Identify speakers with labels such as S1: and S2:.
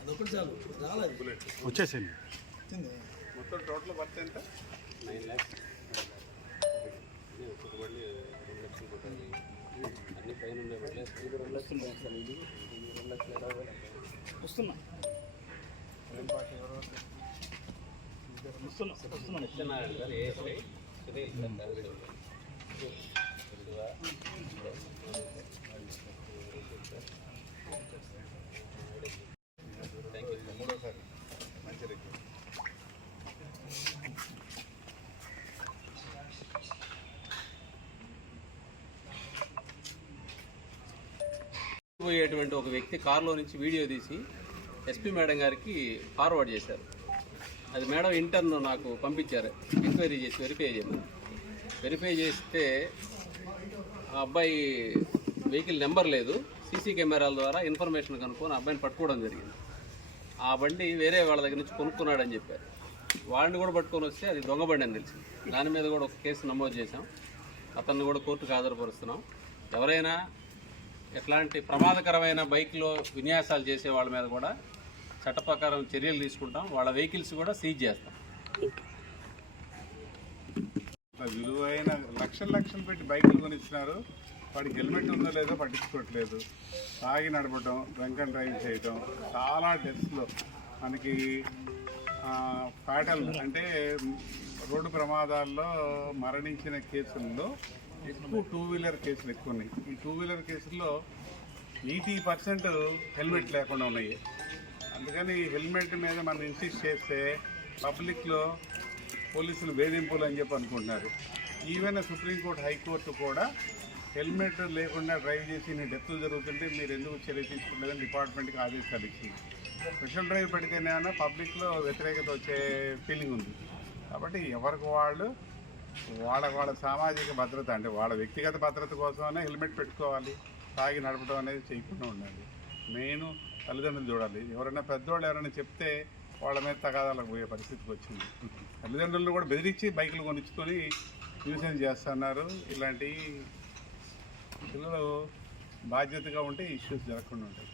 S1: అదొకటి చాలు రాలేదు
S2: వచ్చేసింది
S3: మొత్తం టోటల్ వర్త్ ఎంత
S4: నైన్ ల్యాక్స్ ఒక్కొక్క బండి రెండు లక్షలు కొట్టాలి అన్ని పైన ఉన్నాయి బండ్లు ఇది రెండు లక్షలు సార్ ఇది రెండు లక్షల ఇరవై వేలు
S1: వస్తున్నా వస్తున్నా వస్తున్నా
S4: పోయేటువంటి ఒక వ్యక్తి కారులో నుంచి వీడియో తీసి ఎస్పీ మేడం గారికి ఫార్వర్డ్ చేశారు. అది మేడం ఇంటర్న్ నాకు పంపించారు. ఎంక్వైరీ చేసి వెరిఫై చేయమని. వెరిఫై చేస్తే ఆ అబ్బాయి వెహికల్ నెంబర్ లేదు సీసీ కెమెరాల ద్వారా ఇన్ఫర్మేషన్ కనుక్కొని అబ్బాయిని పట్టుకోవడం జరిగింది. ఆ బండి వేరే వాళ్ళ దగ్గర నుంచి కొనుక్కున్నాడని చెప్పారు. వాడిని కూడా పట్టుకొని వస్తే అది దొంగ బండి అని తెలిసింది. దాని మీద కూడా ఒక కేసు నమోదు చేశాం. అతన్ని కూడా కోర్టుకు హాజరుపరుస్తున్నాం. ఎవరైనా ఎట్లాంటి ప్రమాదకరమైన బైక్లో విన్యాసాలు చేసే వాళ్ళ మీద కూడా చట్ట ప్రకారం చర్యలు తీసుకుంటాం. వాళ్ళ వెహికల్స్ కూడా సీజ్ చేస్తాం.
S3: విలువైన లక్షలు లక్షలు పెట్టి బైకులు కొనిచ్చినారు వాడికి హెల్మెట్ ఉందో లేదో పట్టించుకోవట్లేదు. తాగి నడపడం డ్రంక్ అండ్ డ్రైవ్ చేయటం చాలా డెత్స్లో మనకి ఫ్యాటల్ అంటే రోడ్డు ప్రమాదాల్లో మరణించిన కేసుల్లో ఎక్కువ టూ వీలర్ కేసులు ఎక్కువ ఉన్నాయి ఈ టూ వీలర్ కేసుల్లో ఎయిటీ పర్సెంట్ హెల్మెట్ లేకుండా ఉన్నాయి. అందుకని హెల్మెట్ మీద మనం ఇన్సిస్ట్ చేస్తే పబ్లిక్లో పోలీసులు వేధింపులు అని చెప్పి అనుకుంటున్నారు. Even supreme court high court కూడా హెల్మెట్ లేకుండా డ్రైవ్ చేసి నీ డెత్ జరుగుతుంటే మీరు ఎందుకు చర్య తీసుకుంటుందని డిపార్ట్మెంట్కి ఆదేశాలు ఇచ్చింది. స్పెషల్ డ్రైవ్ పెడితేనేమన్నా పబ్లిక్లో వ్యతిరేకత వచ్చే ఫీలింగ్ ఉంది. కాబట్టి ఎవరికి వాళ్ళు వాళ్ళ వాళ్ళ సామాజిక భద్రత అంటే వాళ్ళ వ్యక్తిగత భద్రత కోసమైనా హెల్మెట్ పెట్టుకోవాలి తాగి నడపడం అనేది చేయకుండా ఉండాలి. మెయిన్ తల్లిదండ్రులు చూడాలి. ఎవరైనా పెద్దవాళ్ళు ఎవరైనా చెప్తే వాళ్ళ మీద తగాదాలకు పోయే పరిస్థితికి వచ్చింది. తల్లిదండ్రులను కూడా బెదిరించి బైకులు కొనిచ్చుకొని ట్యూషన్ చేస్తున్నారు. ఇలాంటి పిల్లలు బాధ్యతగా ఉంటే ఇష్యూస్ జరగకుండా ఉంటాయి.